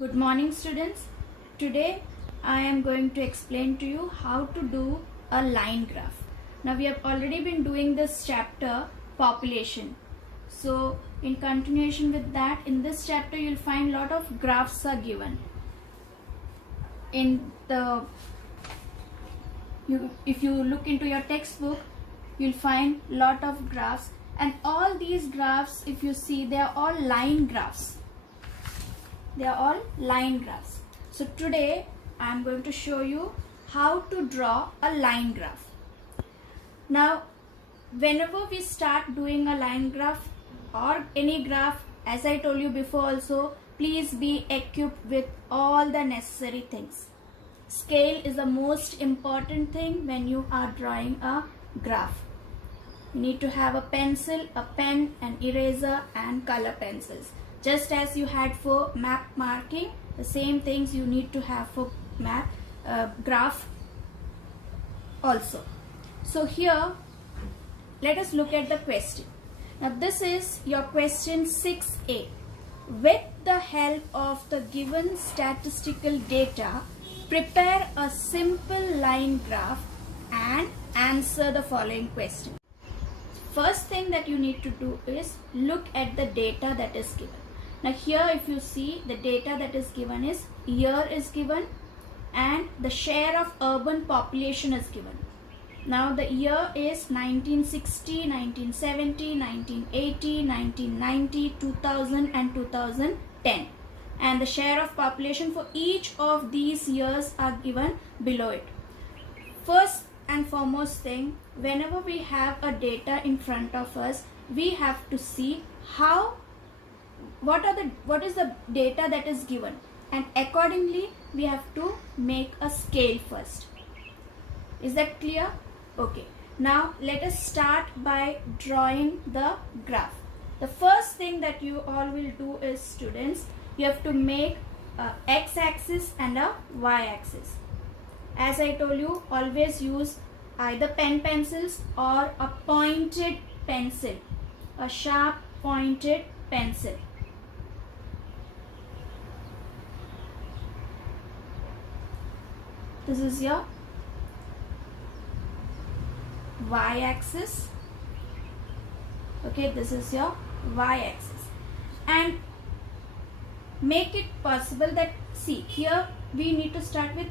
Good morning students. Today I am going to explain to you how to do a line graph. Now we have already been doing this chapter population. So in continuation with that, in this chapter you'll find lot of graphs are given. If you look into your textbook, you'll find lot of graphs, and all these graphs, if you see, they are all line graphs. They are all line graphs. So today I am going to show you how to draw a line graph. Now whenever we start doing a line graph or any graph, as I told you before also, please be equipped with all the necessary things. Scale is the most important thing when you are drawing a graph. You need to have a pencil, a pen, an eraser and color pencils. Just as you had for map marking, the same things you need to have for graph also. So here, let us look at the question. Now this is your question 6a. With the help of the given statistical data, prepare a simple line graph and answer the following question. First thing that you need to do is look at the data that is given. Now here if you see, the data that is given is year is given and the share of urban population is given. Now the year is 1960, 1970, 1980, 1990, 2000 and 2010. And the share of population for each of these years are given below it. First and foremost thing, whenever we have a data in front of us, we have to see what is the data that is given, and accordingly we have to make a scale first. Is that clear? Okay. Now let us start by drawing the graph. The first thing that you all will do is, students, you have to make a x-axis and a y-axis. As I told you, always use either pen pencils or a pointed pencil, a sharp pointed pencil. This is your y-axis. Okay, this is your y-axis. And make it possible that, see, here we need to start with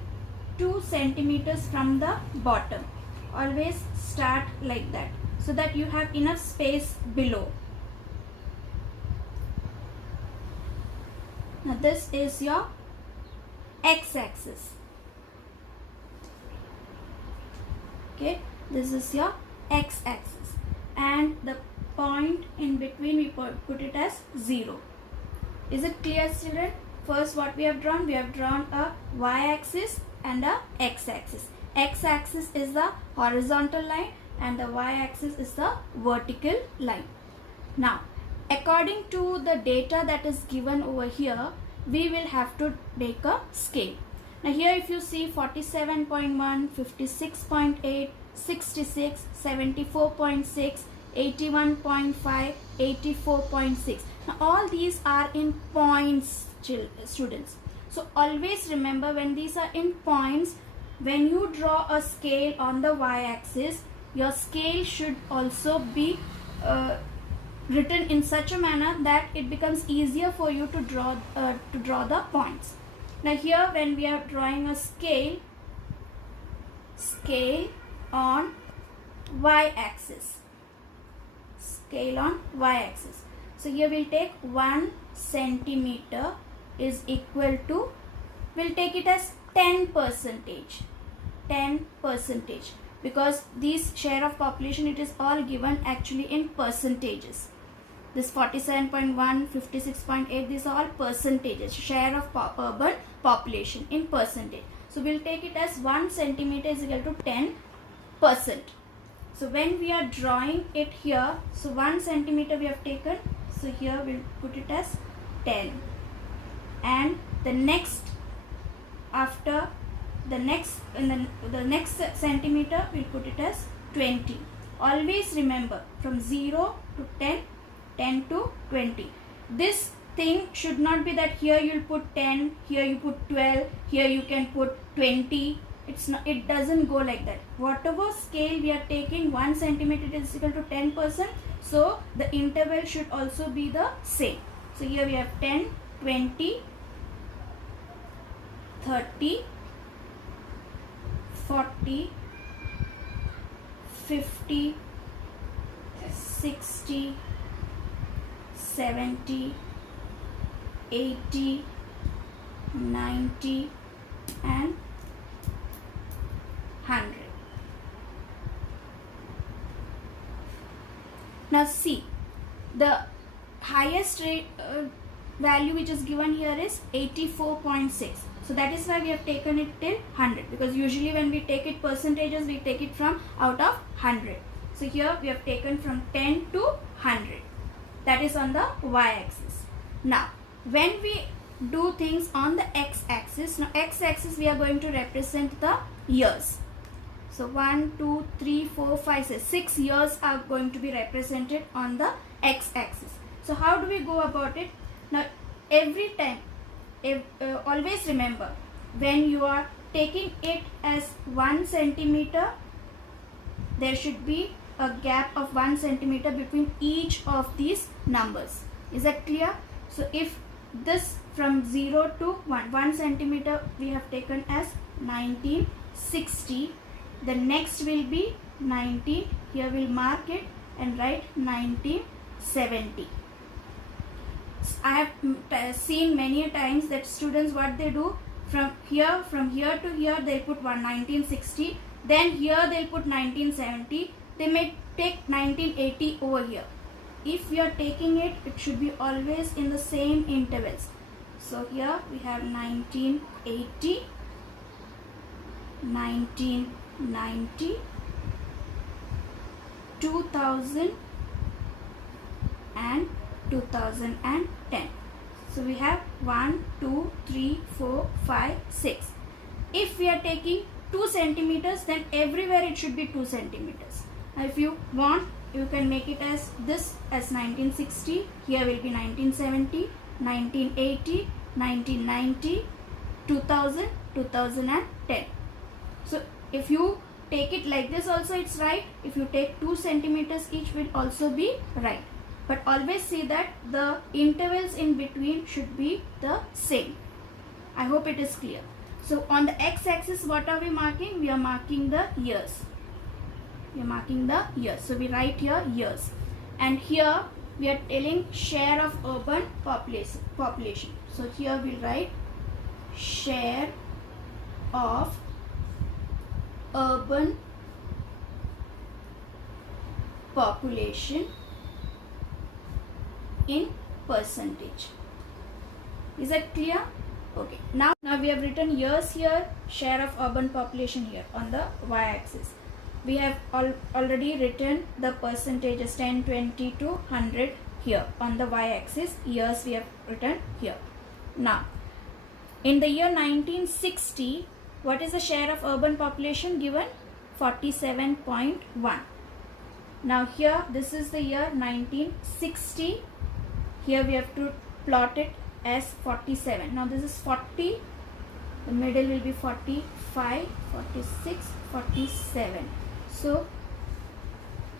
2 centimeters from the bottom. Always start like that, so that you have enough space below. Now this is your x-axis. Okay, this is your x-axis, and the point in between we put it as 0. Is it clear, children? First, what we have drawn? We have drawn a y-axis and a x-axis. X-axis is the horizontal line and the y-axis is the vertical line. Now, according to the data that is given over here, we will have to make a scale. Now here if you see 47.1, 56.8, 66, 74.6, 81.5, 84.6. Now all these are in points, students. So always remember, when these are in points, when you draw a scale on the y-axis, your scale should also be written in such a manner that it becomes easier for you to draw the points. Now here when we are drawing a scale on y-axis, scale on y-axis. So here we'll take 1 centimeter is equal to, we'll take it as 10%, because these share of population, it is all given actually in percentages. This 47.1, 56.8, these are all percentages, share of urban population in percentage. So we'll take it as 1 centimeter is equal to 10%. So when we are drawing it here, so 1 centimeter we have taken, so here we'll put it as 10. And the next, after the next, in the next centimeter, we'll put it as 20. Always remember, from 0 to 10, 10 to 20. This thing should not be that here you'll put 10, here you put 12, here you can put 20. It's not, it doesn't go like that. Whatever scale we are taking, 1 centimeter is equal to 10%. So the interval should also be the same. So here we have 10, 20, 30, 40, 50, 60, 70, 80, 90 and 100. Now see, the highest value which is given here is 84.6. So that is why we have taken it till 100, because usually when we take it percentages, we take it from out of 100. So here we have taken from 10 to 100. That is on the y-axis. Now when we do things on the x-axis, now x-axis we are going to represent the years. So 1, 2, 3, 4, 5, 6 years are going to be represented on the x-axis. So how do we go about it? Now every time, always remember, when you are taking it as 1 centimeter, there should be a gap of 1 centimeter between each of these numbers. Is that clear? So if this from 0 to 1 centimeter we have taken as 1960, the next will be 19, here we'll mark it and write 1970. I have seen many times that students, what they do, from here to here they'll put 1960, then here they'll put 1970, they may take 1980 over here. If we are taking it, it should be always in the same intervals. So here we have 1980, 1990, 2000 and 2010. So we have 1, 2, 3, 4, 5, 6. If we are taking 2 centimeters, then everywhere it should be 2 centimeters. Now if you want, you can make it as this, as 1960, here will be 1970, 1980, 1990, 2000, 2010. So if you take it like this also, it's right. If you take 2 centimeters each, will also be right. But always see that the intervals in between should be the same. I hope it is clear. So on the x-axis, what are we marking? We are marking the years. We are marking the years. So we write here years. And here we are telling share of urban population. So here we write share of urban population in percentage. Is that clear? Okay. Now we have written years here, share of urban population here on the y-axis. We have already written the percentages 10, 20 to 100 here on the y-axis. Years we have written here. Now, in the year 1960, what is the share of urban population given? 47.1. Now here, this is the year 1960. Here we have to plot it as 47. Now this is 40. The middle will be 45, 46, 47. So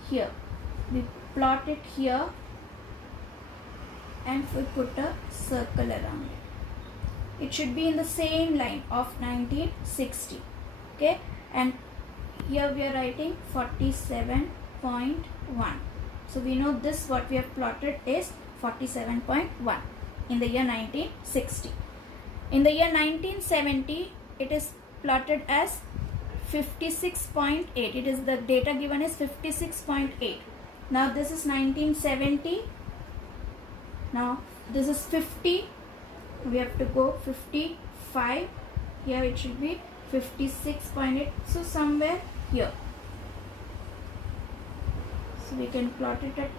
here we plot it here and we put a circle around it. It should be in the same line of 1960. Okay, and here we are writing 47.1. So we know this, what we have plotted is 47.1 in the year 1960. In the year 1970, it is plotted as 56.8. It is, the data given is 56.8. Now this is 1970. Now this is 50. We have to go 55. Here it should be 56.8. So somewhere here. So we can plot it at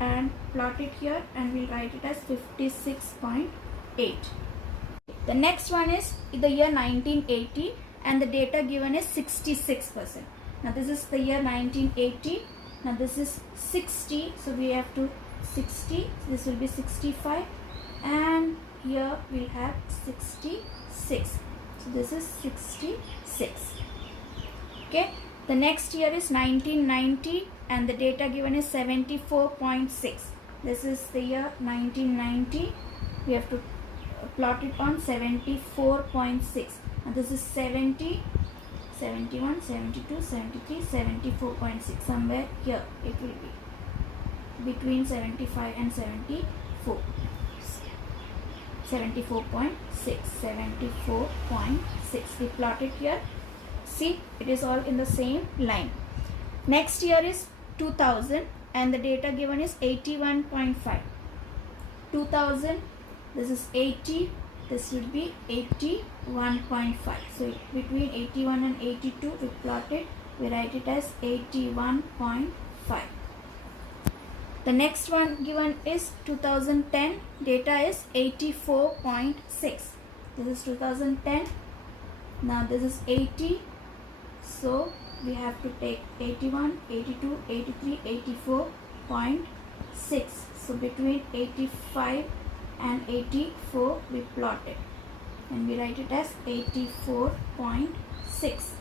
and plot it here, and we'll write it as 56.8. The next one is the year 1980, and the data given is 66%. Now this is the year 1980. Now this is 60, so we have to 60. This will be 65. and here we'll have 66. So this is 66. Okay, the next year is 1990 and the data given is 74.6. This is the year 1990. We have to plot it on 74.6, and this is 70, 71, 72, 73, 74.6. Somewhere here it will be between 75 and 74. 74.6, 74.6. We plot it here. See, it is all in the same line. Next year is 2000 and the data given is 81.5. 2000, this is 80, this will be 81.5. So between 81 and 82 we plot it, we write it as 81.5. The next one given is 2010, data is 84.6. This is 2010. Now this is 80. So we have to take 81, 82, 83, 84.6. So between 85 and 84 we plot it and we write it as 84.6.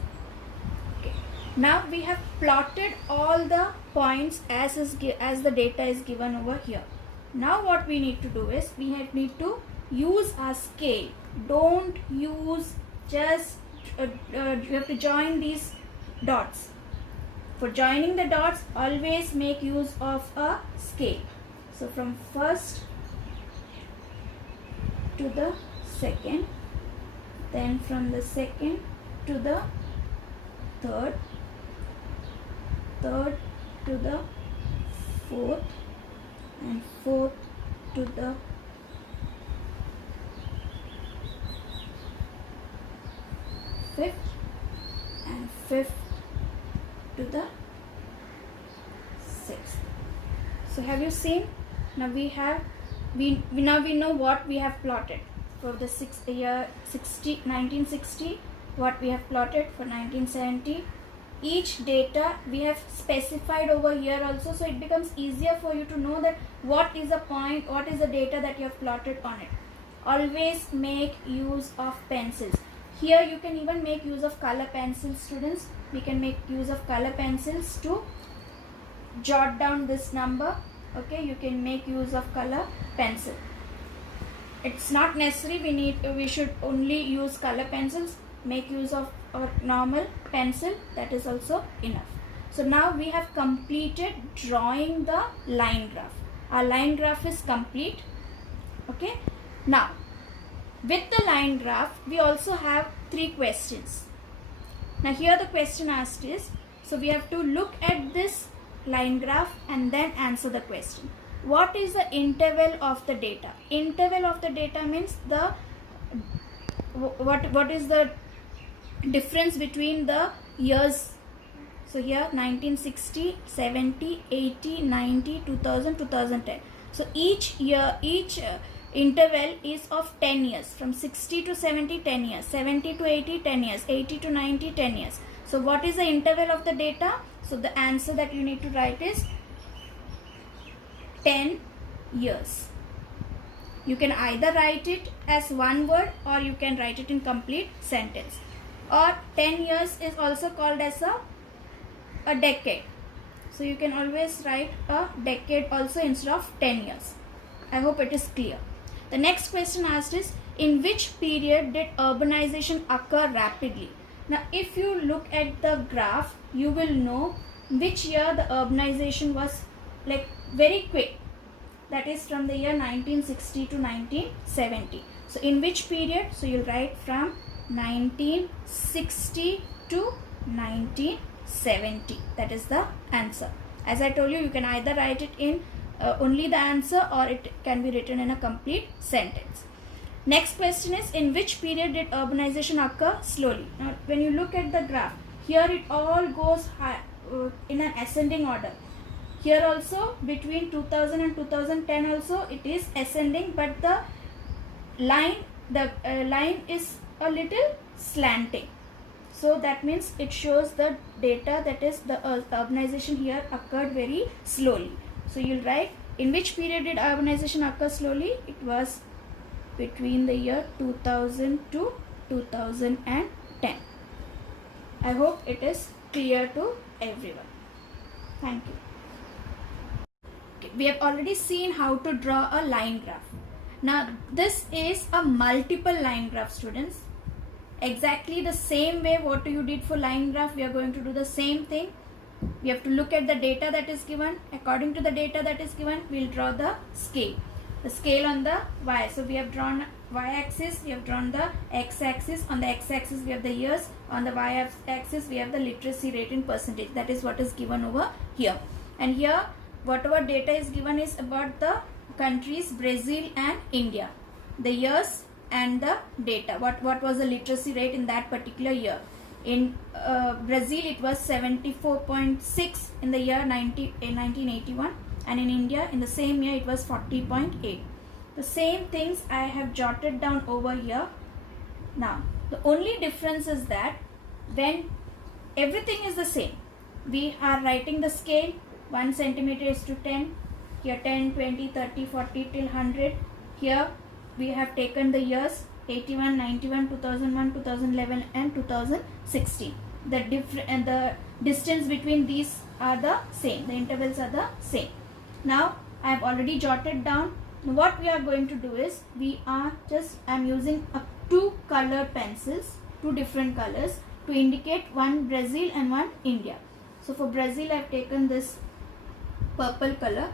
Okay. Now we have plotted all the points as the data is given over here. Now what we need to do is we need to use our scale. Don't use just you have to join these dots. For joining the dots, always make use of a scale. So from first to the second, then from the second to the third, third to the fourth, and fourth to the fifth, and fifth to the sixth. So have you seen? Now we know what we have plotted for the 1960, what we have plotted for 1970. Each data we have specified over here also, so it becomes easier for you to know that what is the point, what is the data that you have plotted on it. Always make use of pencils. Here you can even make use of color pencils, students. We can make use of color pencils to jot down this number. Okay, you can make use of color pencil. It's not necessary we should only use color pencils. Make use of a normal pencil, that is also enough. So now we have completed drawing the line graph. Our line graph is complete. Okay, now with the line graph we also have 3 questions. Now here the question asked is, so we have to look at this line graph and then answer the question. What is the interval of the data? Interval of the data means the what is the difference between the years. So here 1960, 70, 80, 90, 2000, 2010. So each year, interval is of 10 years. From 60 to 70, 10 years. 70 to 80, 10 years. 80 to 90, 10 years. So what is the interval of the data? So the answer that you need to write is 10 years. You can either write it as one word or you can write it in complete sentence. Or 10 years is also called as a decade. So you can always write a decade also instead of 10 years. I hope it is clear. The next question asked is, in which period did urbanization occur rapidly? Now if you look at the graph, you will know which year the urbanization was like very quick. That is from the year 1960 to 1970. So in which period? So you'll write from 1960 to 1970. That is the answer. As I told you, you can either write it in only the answer or it can be written in a complete sentence. Next question is, in which period did urbanization occur slowly? Now when you look at the graph, here it all goes high, in an ascending order. Here also between 2000 and 2010 also it is ascending, but the line is a little slanting. So that means it shows the data, that is the urbanization here occurred very slowly. So you'll write, in which period did urbanization occur slowly? It was between the year 2000 to 2010. I hope it is clear to everyone. Thank you. Okay, we have already seen how to draw a line graph. Now this is a multiple line graph, students. Exactly the same way what you did for line graph, we are going to do the same thing. We have to look at the data that is given. According to the data that is given, we will draw the scale. The scale on the y. So we have drawn y-axis, we have drawn the x-axis. On the x-axis we have the years. On the y-axis we have the literacy rate in percentage. That is what is given over here. And here whatever data is given is about the countries Brazil and India. The years and the data. What was the literacy rate in that particular year? In Brazil it was 74.6 in the year 1981, and in India in the same year it was 40.8. The same things I have jotted down over here. Now the only difference is that when everything is the same, we are writing the scale 1 centimeter is to 10, here 10, 20, 30, 40 till 100. Here we have taken the years 81, 91, 2001, 2011 and 2016. The distance between these are the same. The intervals are the same. Now I have already jotted down. What we are going to do is I am using two colored pencils, two different colors, to indicate one Brazil and one India. So for Brazil I have taken this purple color.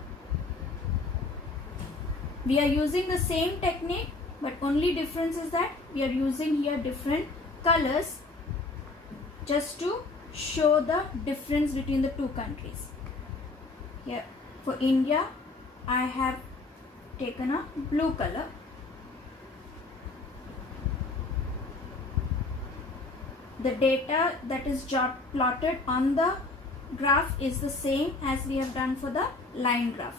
We are using the same technique, but only difference is that we are using here different colors just to show the difference between the two countries. Here for India I have taken a blue color. The data that is plotted on the graph is the same as we have done for the line graph.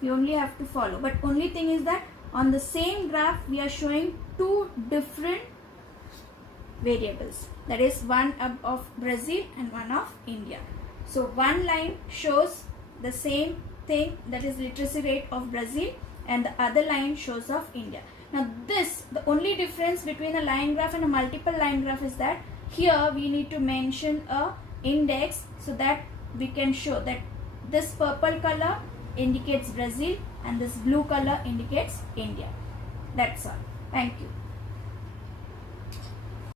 We only have to follow, but only thing is that on the same graph we are showing two different variables, that is one of Brazil and one of India. So one line shows the same thing, that is literacy rate of Brazil, and the other line shows of India. Now the only difference between a line graph and a multiple line graph is that here we need to mention a index so that we can show that this purple color indicates Brazil and this blue color indicates India. That's all. Thank you.